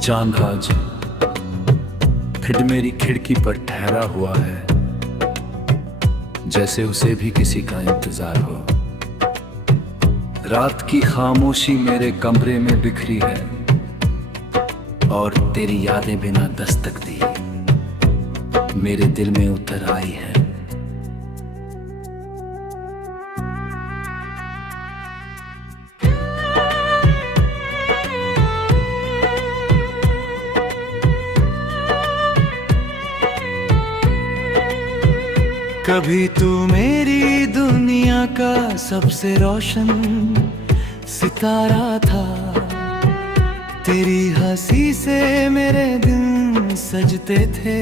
चांद आज फिर मेरी खिड़की पर ठहरा हुआ है, जैसे उसे भी किसी का इंतजार हो। रात की खामोशी मेरे कमरे में बिखरी है और तेरी यादें बिना दस्तक दी मेरे दिल में उतर आई है। कभी तू मेरी दुनिया का सबसे रोशन सितारा था, तेरी हंसी से मेरे दिन सजते थे,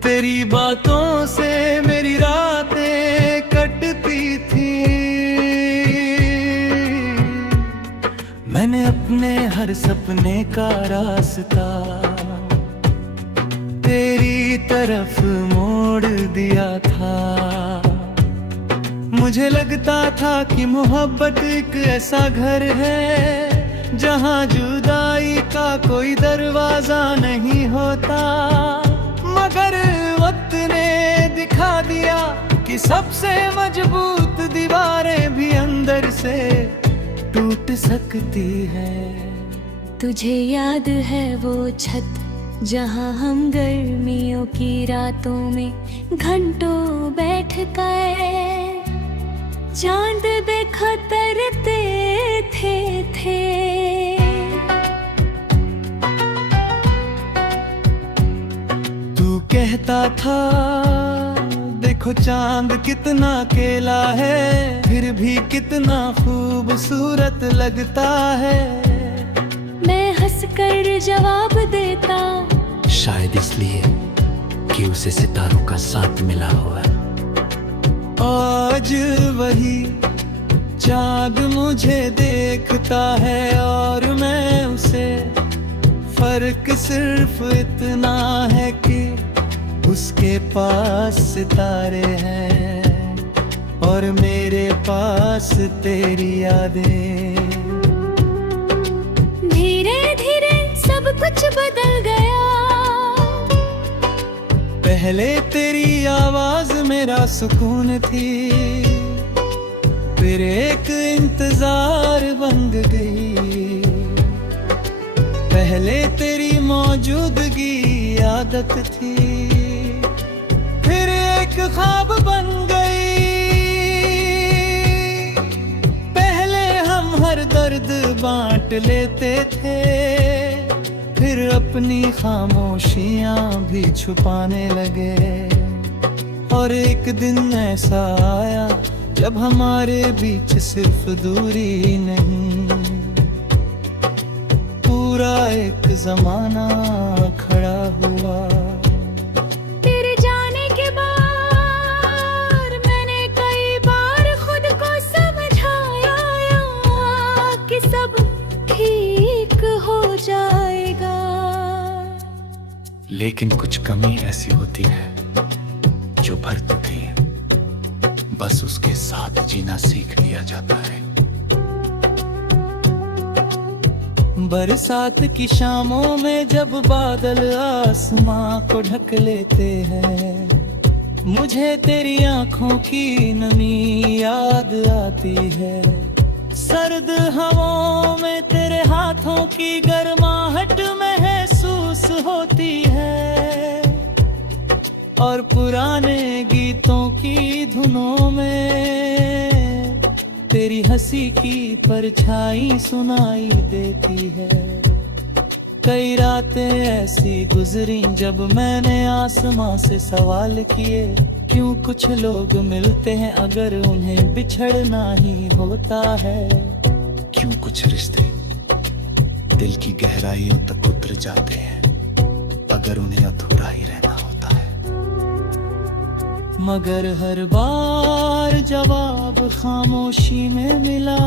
तेरी बातों से मेरी रातें कटती थी। मैंने अपने हर सपने का रास्ता तेरी तरफ मोड़ दिया था। मुझे लगता था कि मोहब्बत एक ऐसा घर है जहां जुदाई का कोई दरवाजा नहीं होता, मगर वक्त ने दिखा दिया कि सबसे मजबूत दीवारें भी अंदर से टूट सकती है। तुझे याद है वो छत जहाँ हम गर्मियों की रातों में घंटों बैठ कर चांद बेखतरते थे। तू कहता था देखो चांद कितना अकेला है, फिर भी कितना खूबसूरत लगता है। मैं हंसकर जवाब देता, शायद इसलिए कि उसे सितारों का साथ मिला हुआ है। आज वही चाँद मुझे देखता है और मैं उसे, फर्क सिर्फ इतना है कि उसके पास सितारे हैं और मेरे पास तेरी यादें। धीरे धीरे सब कुछ बदल गया। पहले तेरी आवाज मेरा सुकून थी, फिर एक इंतजार बन गई। पहले तेरी मौजूदगी आदत थी, फिर एक ख्वाब बन गई। पहले हम हर दर्द बांट लेते थे, फिर अपनी खामोशियां भी छुपाने लगे। और एक दिन ऐसा आया जब हमारे बीच सिर्फ दूरी नहीं, पूरा एक जमाना खड़ा हुआ। तेरे जाने के बाद मैंने कई बार खुद को समझाया कि सब ठीक हो जाएगा, लेकिन कुछ कमी ऐसी होती है जो भर तो गई है, बस उसके साथ जीना सीख लिया जाता है। बरसात की शामों में जब बादल आसमां को ढक लेते हैं, मुझे तेरी आंखों की नमी याद आती है। सर्द हवाओं में तेरे हाथों की गर्माहट महसूस होती है और पुराने गीतों की धुनों में तेरी हंसी की परछाई सुनाई देती है। कई रातें ऐसी गुजरी जब मैंने आसमां से सवाल किए, क्यों कुछ लोग मिलते हैं अगर उन्हें बिछड़ना ही होता है। क्यों कुछ रिश्ते दिल की गहराइयों तक उतर जाते हैं अगर उन्हें अधूरा ही रहना होता है। मगर हर बार जवाब खामोशी में मिला,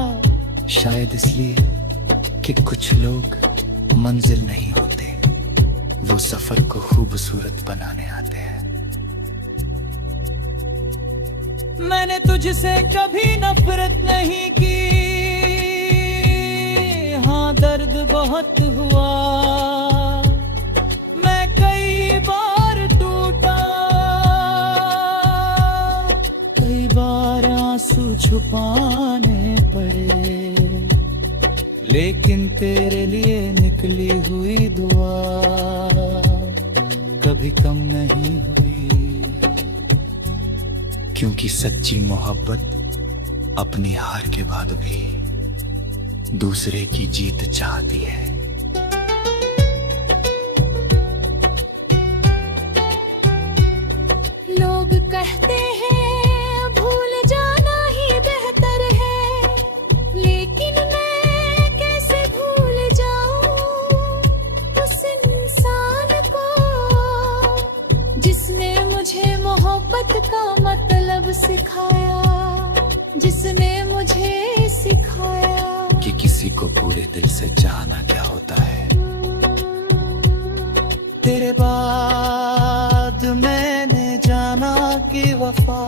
शायद इसलिए कि कुछ लोग मंजिल नहीं होते, वो सफर को खूबसूरत बनाने आते हैं। मैंने तुझसे कभी नफरत नहीं की, हाँ दर्द बहुत हुआ, मैं कई बार टूटा, कई बार आंसू छुपाने पड़े, लेकिन तेरे लिए निकली हुई दुआ कभी कम नहीं हुई, क्योंकि सच्ची मोहब्बत अपनी हार के बाद भी दूसरे की जीत चाहती है। लोग कहते हैं भूल जाना ही बेहतर है, लेकिन मैं कैसे भूल जाऊं उस इंसान को जिसने मुझे मोहब्बत का मतलब सिखाया, जिसने मुझे सिखाया कि किसी को पूरे दिल से चाहना क्या होता है। तेरे बाद मैंने जाना कि वफा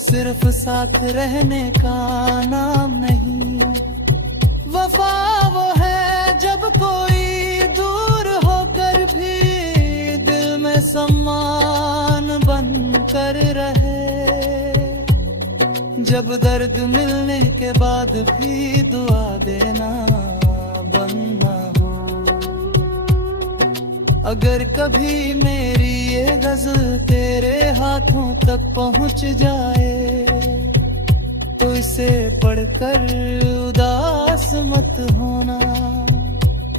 सिर्फ साथ रहने का नाम नहीं, वफा वो है जब कोई दूर होकर भी दिल में सम्मान बन कर रहे, जब दर्द मिलने के बाद भी दुआ देना बंद ना हो। अगर कभी मेरी ये गजल तेरे हाथों तक पहुंच जाए तो इसे पढ़कर उदास मत होना,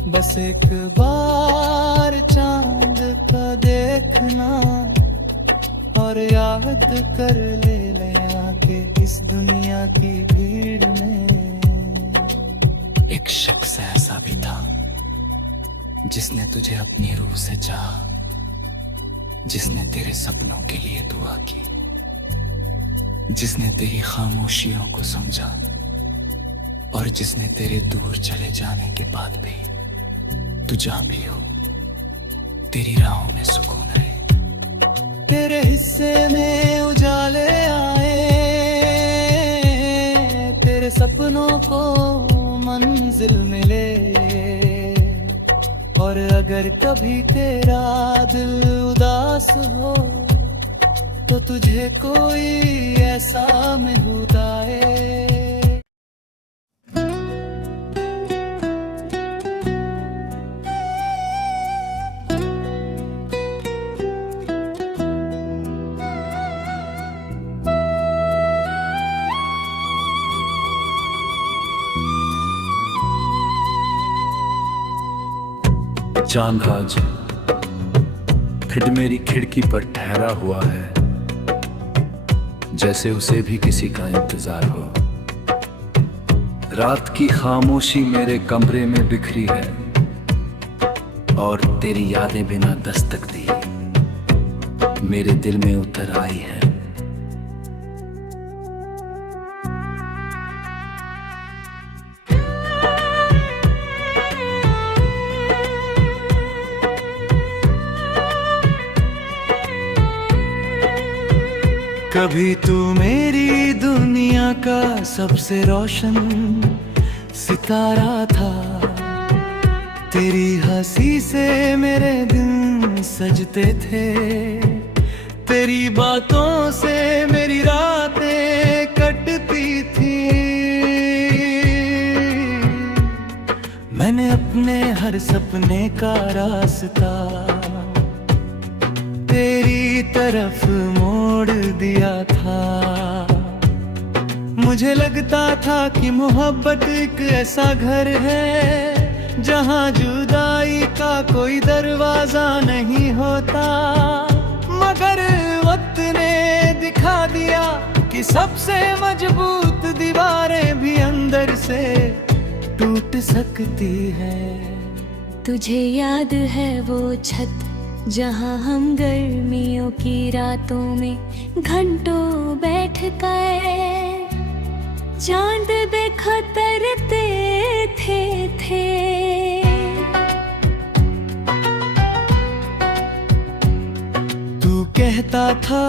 बस एक बार चांद का देखना और याद कर ले आके इस दुनिया की भीड़ में। एक शख्स ऐसा भी था जिसने तुझे अपनी रूह से चाहा, जिसने तेरे सपनों के लिए दुआ की, जिसने तेरी खामोशियों को समझा और जिसने तेरे दूर चले जाने के बाद भी तू जहां भी हो तेरी राहों में सुकून रहे। तेरे हिस्से में उजाले आए, तेरे सपनों को मंजिल मिले, और अगर कभी तेरा दिल उदास हो तो तुझे कोई ऐसा मिलताए। चांद आज फिर मेरी खिड़की पर ठहरा हुआ है, जैसे उसे भी किसी का इंतजार हो। रात की खामोशी मेरे कमरे में बिखरी है और तेरी यादें बिना दस्तक दी मेरे दिल में उतर आई है। कभी तू मेरी दुनिया का सबसे रोशन सितारा था, तेरी हंसी से मेरे दिन सजते थे, तेरी बातों से मेरी रातें कटती थी। मैंने अपने हर सपने का रास्ता तेरी तरफ मोड़ दिया था। मुझे लगता था कि मोहब्बत एक ऐसा घर है जहां जुदाई का कोई दरवाजा नहीं होता, मगर वक्त ने दिखा दिया कि सबसे मजबूत दीवारें भी अंदर से टूट सकती है। तुझे याद है वो छत जहाँ हम गर्मियों की रातों में घंटों बैठ कर चांद बेखतरते थे। तू कहता था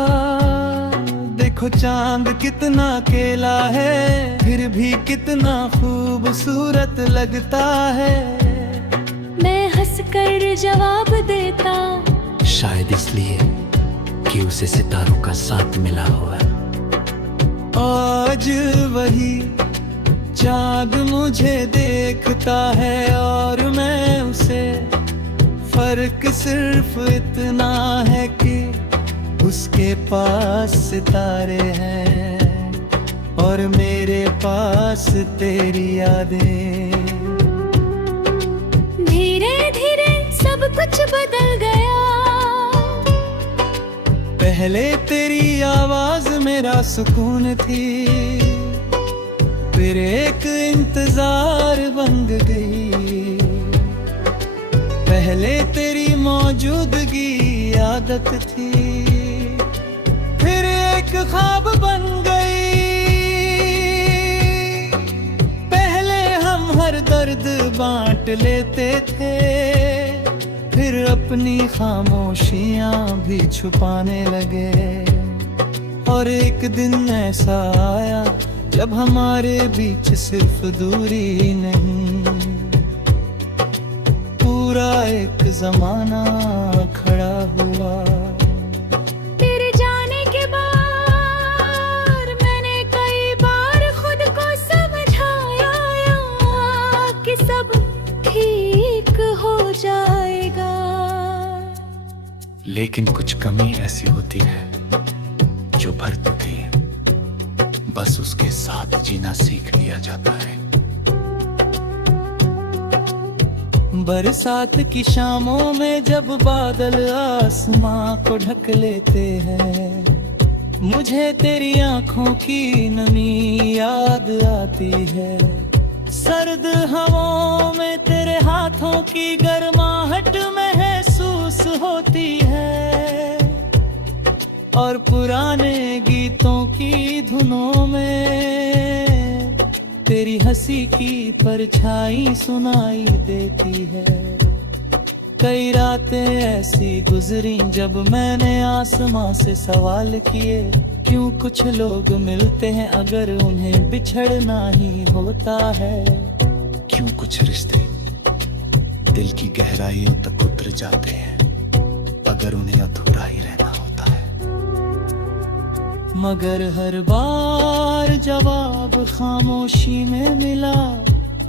देखो चांद कितना अकेला है, फिर भी कितना खूबसूरत लगता है। हंस कर जवाब देता। शायद इसलिए कि उसे सितारों का साथ मिला हुआ है। आज वही चाँद मुझे देखता है और मैं उसे। फर्क सिर्फ इतना है कि उसके पास सितारे हैं और मेरे पास तेरी यादें। धीरे धीरे सब कुछ बदल गया। पहले तेरी आवाज मेरा सुकून थी, फिर एक इंतजार बन गई। पहले तेरी मौजूदगी आदत थी, फिर एक ख्वाब बन गई। पहले हम हर दर्द बांट लेते थे, फिर अपनी खामोशियां भी छुपाने लगे। और एक दिन ऐसा आया जब हमारे बीच सिर्फ दूरी नहीं, पूरा एक जमाना खड़ा हुआ। तेरे जाने के बाद मैंने कई बार खुद को समझाया कि सब ठीक हो जाएगा। लेकिन कुछ कमी ऐसी होती है जो भर चुकी है, बस उसके साथ जीना सीख लिया जाता है। बरसात की शामों में जब बादल आसमां को ढक लेते हैं, मुझे तेरी आंखों की नमी याद आती है। सर्द हवाओं में तेरे हाथों की गर्माहट महसूस होती है और पुराने गीतों की धुनों में तेरी हंसी की परछाई सुनाई देती है। कई रातें ऐसी गुजरी जब मैंने आसमां से सवाल किए, क्यों कुछ लोग मिलते हैं अगर उन्हें बिछड़ना ही होता है। क्यों कुछ रिश्ते दिल की गहराइयों तक उतर जाते हैं अगर उन्हें अधूरा ही रहना होता है। मगर हर बार जवाब खामोशी में मिला।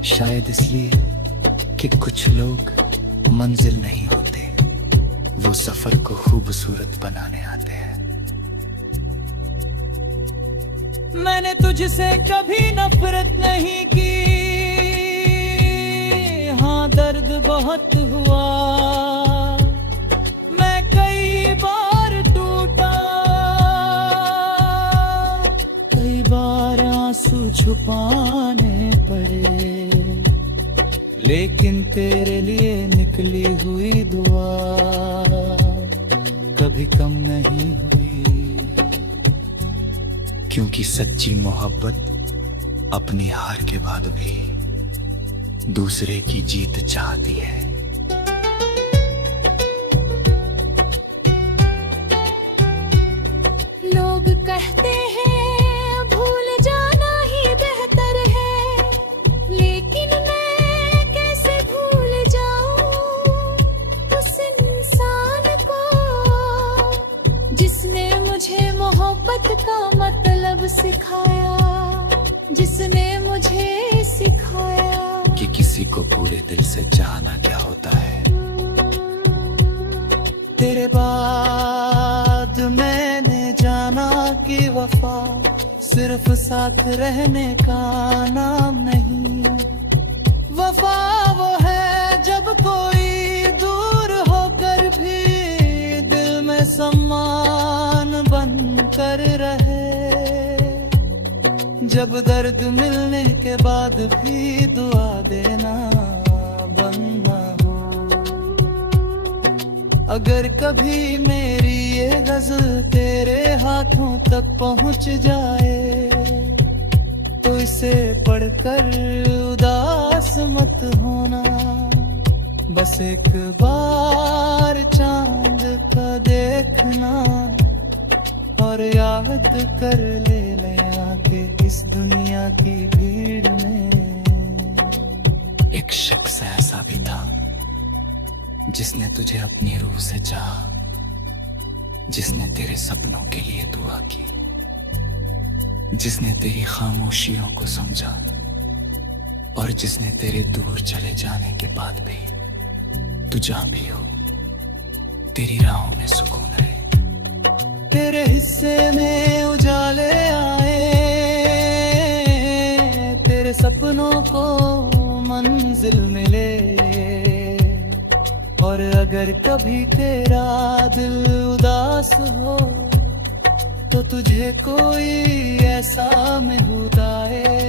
शायद इसलिए कि कुछ लोग मंजिल नहीं होते, वो सफर को खूबसूरत बनाने आते हैं। मैंने तुझसे कभी नफरत नहीं की, हाँ दर्द बहुत हुआ। मैं कई बार टूटा, कई बार आंसू छुपाने पड़े, लेकिन तेरे लिए निकली हुई दुआ कभी कम नहीं हुई। क्योंकि सच्ची मोहब्बत अपनी हार के बाद भी दूसरे की जीत चाहती है। लोग कहते हैं भूल जाना ही बेहतर है, लेकिन मैं कैसे भूल जाऊं उस इंसान को जिसने मुझे मोहब्बत का मतलब सिखाया, जिसने मुझे सिखाया कि किसी को पूरे दिल से चाहना क्या होता है। तेरे बाद मैंने जाना कि वफा सिर्फ साथ रहने का नाम नहीं। वफा वो है जब कोई दूर होकर भी दिल में सम्मान बन कर रहे, जब दर्द मिलने के बाद भी दुआ देना बंद ना हो। अगर कभी मेरी ये गजल तेरे हाथों तक पहुंच जाए तो इसे पढ़कर उदास मत होना। बस एक बार चांद का देखना और याद कर ले आके इस दुनिया की भीड़ में। एक शख्स ऐसा भी था जिसने तुझे अपनी रूह से चाहा, जिसने तेरे सपनों के लिए दुआ की, जिसने तेरी खामोशियों को समझा और जिसने तेरे दूर चले जाने के बाद भी तू जहां भी हो तेरी राहों में सुकून रहे। तेरे हिस्से में उजाले आए, तेरे सपनों को मंजिल मिले, और अगर कभी तेरा दिल उदास हो तो तुझे कोई ऐसा महूदाए।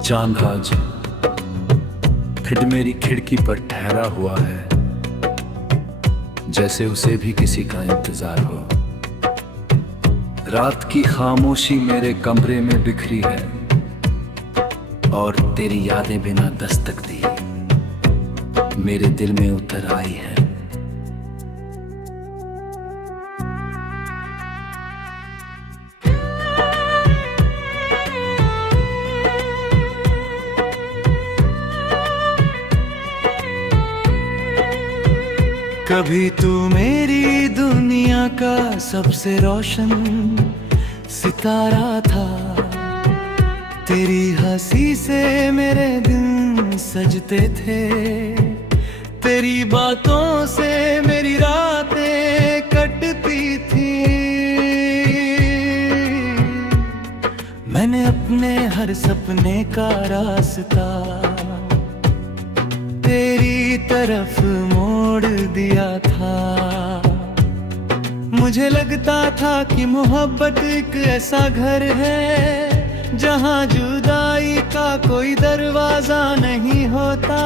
चांद आज फिर मेरी खिड़की पर ठहरा हुआ है, जैसे उसे भी किसी का इंतजार हो। रात की खामोशी मेरे कमरे में बिखरी है और तेरी यादें बिना दस्तक दी मेरे दिल में उतर आई है। कभी तू मेरी दुनिया का सबसे रोशन सितारा था, तेरी हंसी से मेरे दिन सजते थे, तेरी बातों से मेरी रातें कटती थी। मैंने अपने हर सपने का रास्ता तेरी तरफ मोड़ दिया था। मुझे लगता था कि मोहब्बत एक ऐसा घर है जहां जुदाई का कोई दरवाजा नहीं होता,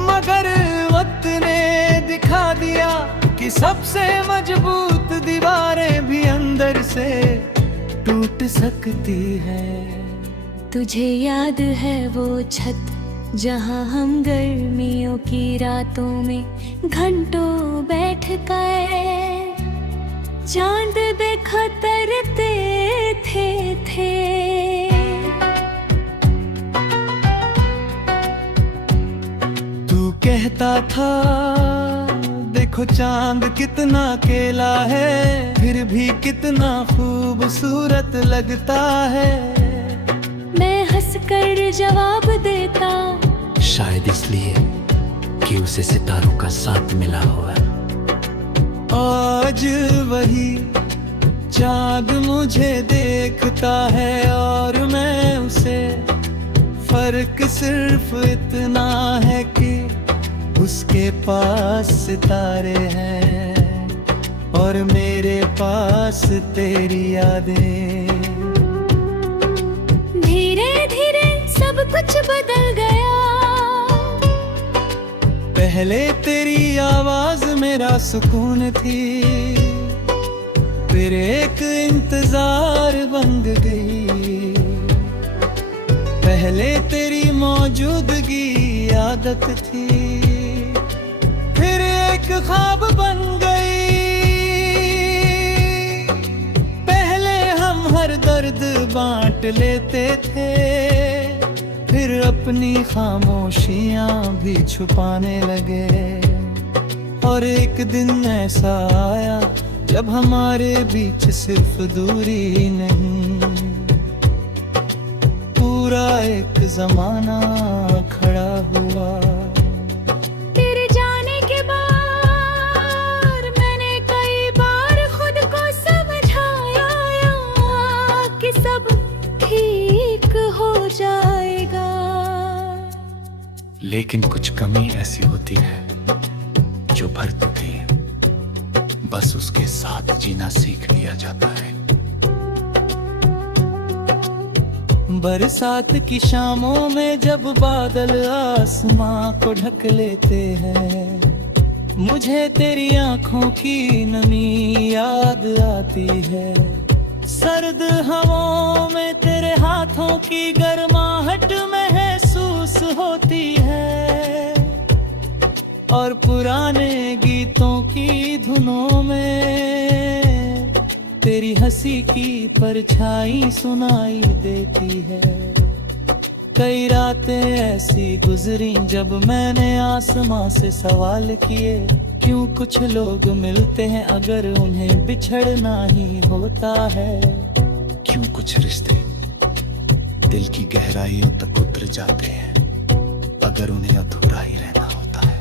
मगर वक्त ने दिखा दिया कि सबसे मजबूत दीवारें भी अंदर से टूट सकती है। तुझे याद है वो छत जहाँ हम गर्मियों की रातों में घंटों बैठ गए, चांद बेखतरते थे। तू कहता था देखो चांद कितना अकेला है, फिर भी कितना खूबसूरत लगता है। मैं हंसकर जवाब देता, शायद इसलिए कि उसे सितारों का साथ मिला हुआ है। आज वही चाँद मुझे देखता है और मैं उसे, फर्क सिर्फ इतना है कि उसके पास सितारे हैं और मेरे पास तेरी यादें। धीरे धीरे सब कुछ बदल गया, पहले तेरी आवाज मेरा सुकून थी, फिर एक इंतजार बन गई। पहले तेरी मौजूदगी आदत थी, फिर एक ख्वाब बन गई। पहले हम हर दर्द बांट लेते थे, फिर अपनी खामोशियां भी छुपाने लगे। और एक दिन ऐसा आया जब हमारे बीच सिर्फ दूरी नहीं, पूरा एक जमाना खड़ा हुआ। तेरे जाने के बाद मैंने कई बार खुद को समझाया कि सब ठीक हो जाएगा, लेकिन कुछ कमी ऐसी होती है जो भर चुकी है, बस उसके साथ जीना सीख लिया जाता है। बरसात की शामों में जब बादल आसमां को ढक लेते हैं, मुझे तेरी आंखों की नमी याद आती है। सर्द हवाओं में तेरे हाथ हाथों की गर्माहट महसूस होती है और पुराने गीतों की धुनों में तेरी हंसी की परछाई सुनाई देती है। कई रातें ऐसी गुजरी जब मैंने आसमां से सवाल किए, क्यों कुछ लोग मिलते हैं अगर उन्हें बिछड़ना ही होता है। क्यों कुछ रिश्ते दिल की गहराइयों तक उतर जाते हैं अगर उन्हें अधूरा ही रहना होता है।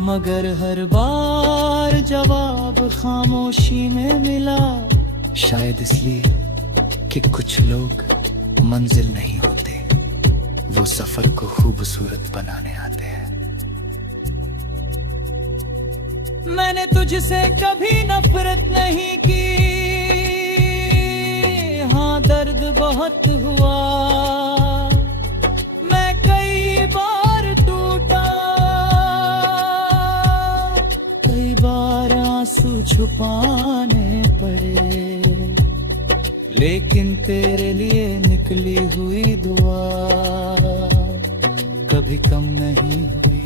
मगर हर बार जवाब खामोशी में मिला, शायद इसलिए कि कुछ लोग मंजिल नहीं होते, वो सफर को खूबसूरत बनाने आते हैं। मैंने तुझसे कभी नफरत नहीं की, हाँ दर्द बहुत हुआ। मैं कई बार टूटा, कई बार आंसू छुपाने पड़े, लेकिन तेरे लिए निकली हुई दुआ कभी कम नहीं हुई।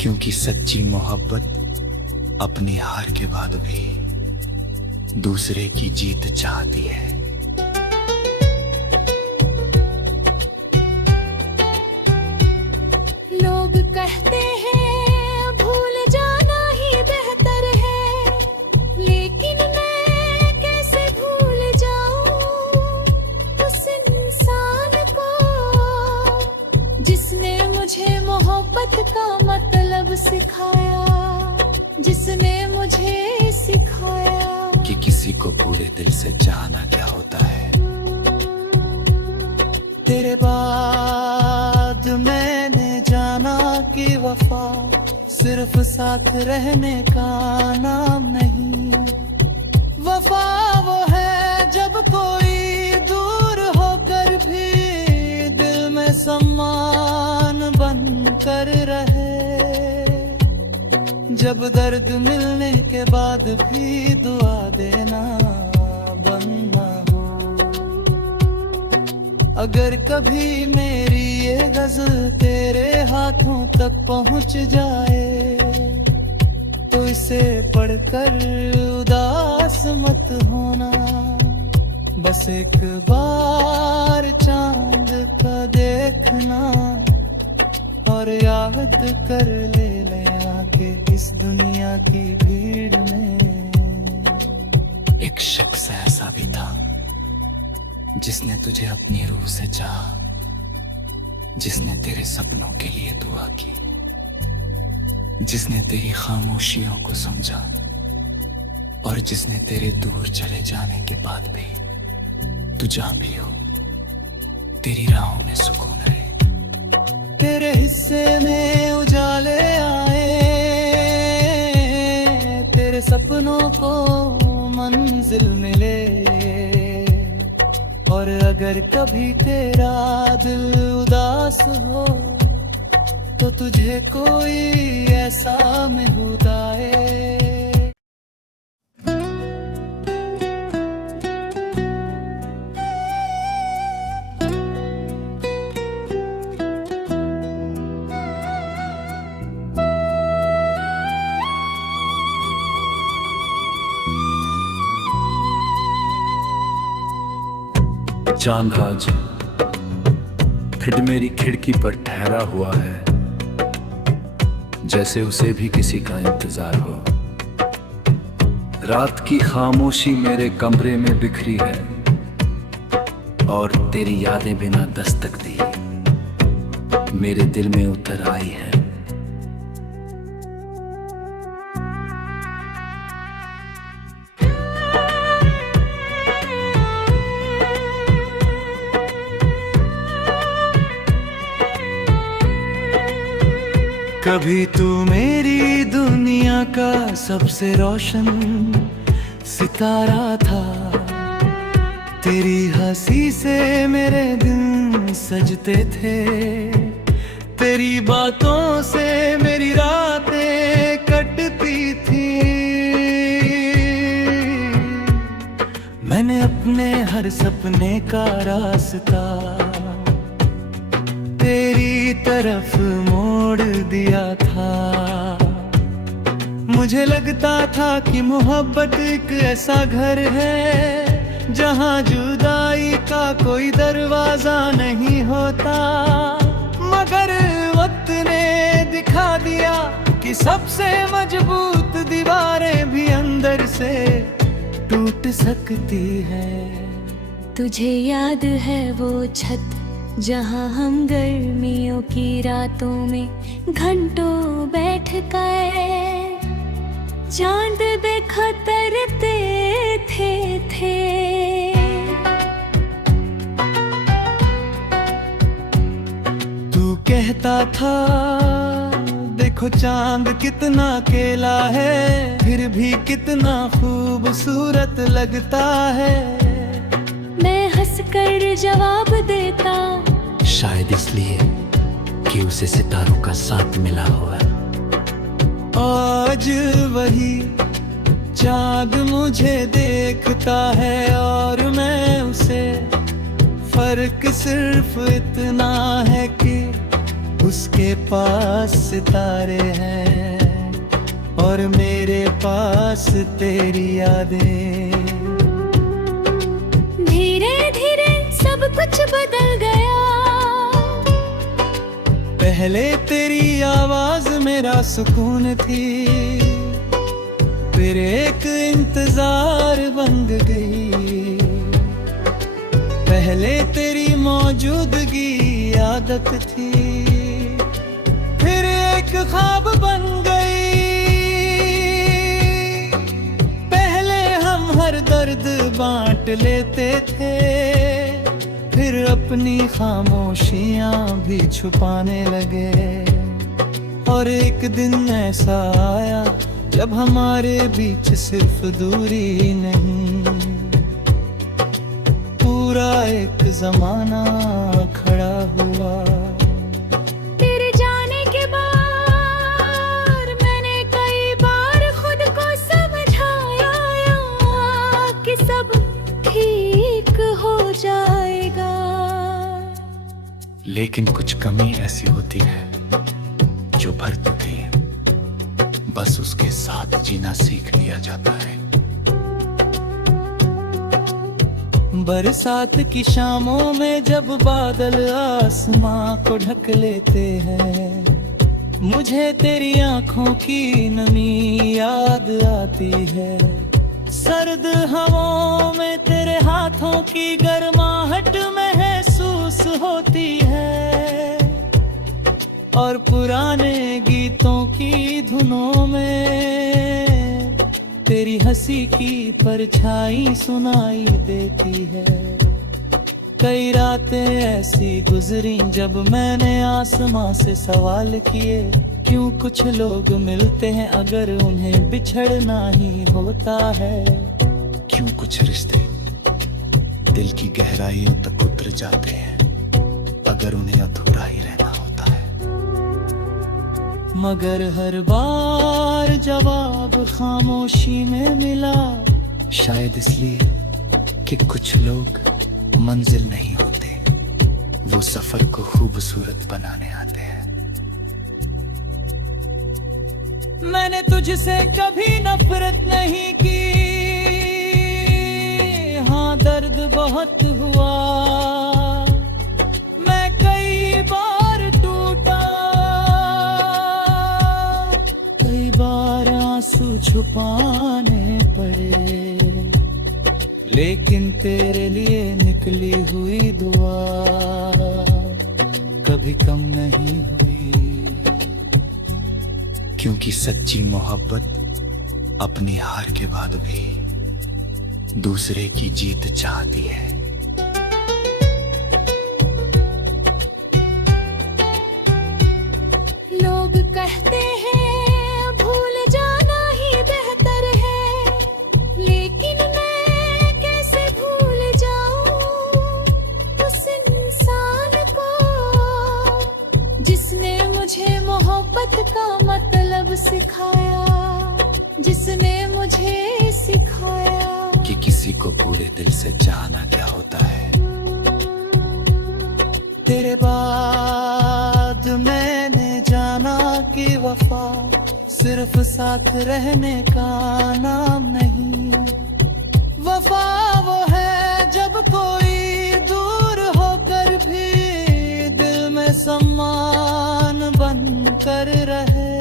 क्योंकि सच्ची मोहब्बत अपनी हार के बाद भी दूसरे की जीत चाहती है। लोग कहते हैं भूल जाना ही बेहतर है, लेकिन मैं कैसे भूल जाऊं उस इंसान को जिसने मुझे मोहब्बत का मतलब सिखाया, जिसने मुझे सिखाया कि किसी को पूरे दिल से चाहना क्या होता है। तेरे बाद मैंने जाना कि वफा सिर्फ साथ रहने का नाम नहीं। वफा वो है जब कोई दूर होकर भी दिल में सम्मान बन कर रहे, जब दर्द मिलने के बाद भी दुआ देना बंद ना हो। अगर कभी मेरी ये गजल तेरे हाथों तक पहुंच जाए तो इसे पढ़कर उदास मत होना। बस एक बार चांद का देखना और याद कर ले आके इस दुनिया की भीड़ में। एक शख्स ऐसा भी था जिसने तुझे अपनी रूह से चाहा, जिसने तेरे सपनों के लिए दुआ की, जिसने तेरी खामोशियों को समझा और जिसने तेरे दूर चले जाने के बाद भी तू जहां भी हो तेरी राहों में सुकून रहे। तेरे हिस्से में उजाले आए, तेरे सपनों को मंजिल मिले, और अगर कभी तेरा दिल उदास हो तो तुझे कोई ऐसा महबूदाए। चांद आज फिर मेरी खिड़की पर ठहरा हुआ है, जैसे उसे भी किसी का इंतजार हो। रात की खामोशी मेरे कमरे में बिखरी है और तेरी यादें बिना दस्तक दी मेरे दिल में उतर आई है। कभी तू मेरी दुनिया का सबसे रोशन सितारा था, तेरी हंसी से मेरे दिन सजते थे, तेरी बातों से मेरी रातें कटती थी। मैंने मैंने हर सपने का रास्ता तेरी तरफ मोड़ दिया था। मुझे लगता था कि मोहब्बत एक ऐसा घर है जहां जुदाई का कोई दरवाजा नहीं होता, मगर वक्त ने दिखा दिया कि सबसे मजबूत दीवारें भी अंदर से टूट सकती है। तुझे याद है वो छत जहाँ हम गर्मियों की रातों में घंटों बैठ कर चांद बेखतरते थे। तू कहता था देखो चांद कितना अकेला है, फिर भी कितना खूबसूरत लगता है। मैं हंसकर जवाब देता, शायद इसलिए कि उसे सितारों का साथ मिला हुआ है। आज वही चाँद मुझे देखता है और मैं उसे, फर्क सिर्फ इतना है कि उसके पास सितारे हैं और मेरे पास तेरी यादें। धीरे धीरे सब कुछ बदल गया। पहले तेरी आवाज मेरा सुकून थी, फिर एक इंतजार बन गई। पहले तेरी मौजूदगी आदत थी, फिर एक ख्वाब बन गई। पहले हम हर दर्द बांट लेते थे, फिर अपनी खामोशियां भी छुपाने लगे। और एक दिन ऐसा आया जब हमारे बीच सिर्फ दूरी नहीं, पूरा एक जमाना खड़ा हुआ। तेरे जाने के बाद मैंने कई बार खुद को समझाया कि सब ठीक हो जाएगा। लेकिन कुछ कमी ऐसी होती है जो भर तो गई, बस उसके साथ जीना सीख लिया जाता है। बरसात की शामों में जब बादल आसमां को ढक लेते हैं, मुझे तेरी आंखों की नमी याद आती है। सर्द हवाओं में तेरे हाथों की गर्माहट महसूस होती है और पुराने गीतों की धुनों में तेरी हंसी की परछाई सुनाई देती है। कई रातें ऐसी गुजरी जब मैंने आसमां से सवाल किए, क्यों कुछ लोग मिलते हैं अगर उन्हें बिछड़ना ही होता है। क्यों कुछ रिश्ते दिल की गहराइयों तक उतर जाते हैं अगर उन्हें अधूरा ही रहना होता है। मगर हर बार जवाब खामोशी में मिला, शायद इसलिए कि कुछ लोग मंजिल नहीं होते, वो सफर को खूबसूरत बनाने आते हैं। मैंने तुझसे कभी नफरत नहीं की, हाँ दर्द बहुत हुआ। मैं कई बार टूटा, कई बार आंसू छुपाने पड़े, लेकिन तेरे लिए निकली हुई दुआ कभी कम नहीं हुई। क्योंकि सच्ची मोहब्बत अपनी हार के बाद भी दूसरे की जीत चाहती है। लोग कहते हैं भूल जाना ही बेहतर है, लेकिन मैं कैसे भूल जाऊं उस इंसान को जिसने मुझे मोहब्बत का मतलब सिखाया, जिसने मुझे सिखाया कि किसी को पूरे दिल से चाहना क्या होता है। तेरे बाद मैंने जाना कि वफा सिर्फ साथ रहने का नाम नहीं। वफा वो है जब कोई दूर होकर भी दिल में सम्मान बन कर रहे।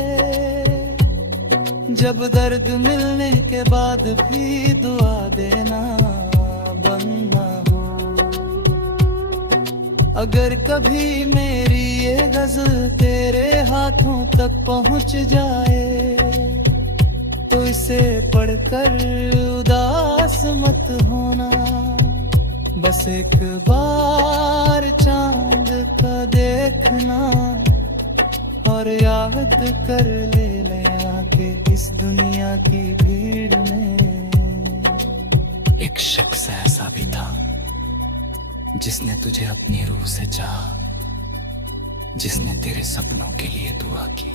जब दर्द मिलने के बाद भी दुआ देना बंद ना हो। अगर कभी मेरी ये गजल तेरे हाथों तक पहुंच जाए तो इसे पढ़कर उदास मत होना। बस एक बार चांद का देखना और याद कर लेना कि इस दुनिया की भीड़ में एक शख्स ऐसा भी था जिसने तुझे अपनी रूह से चाहा, जिसने तेरे सपनों के लिए दुआ की।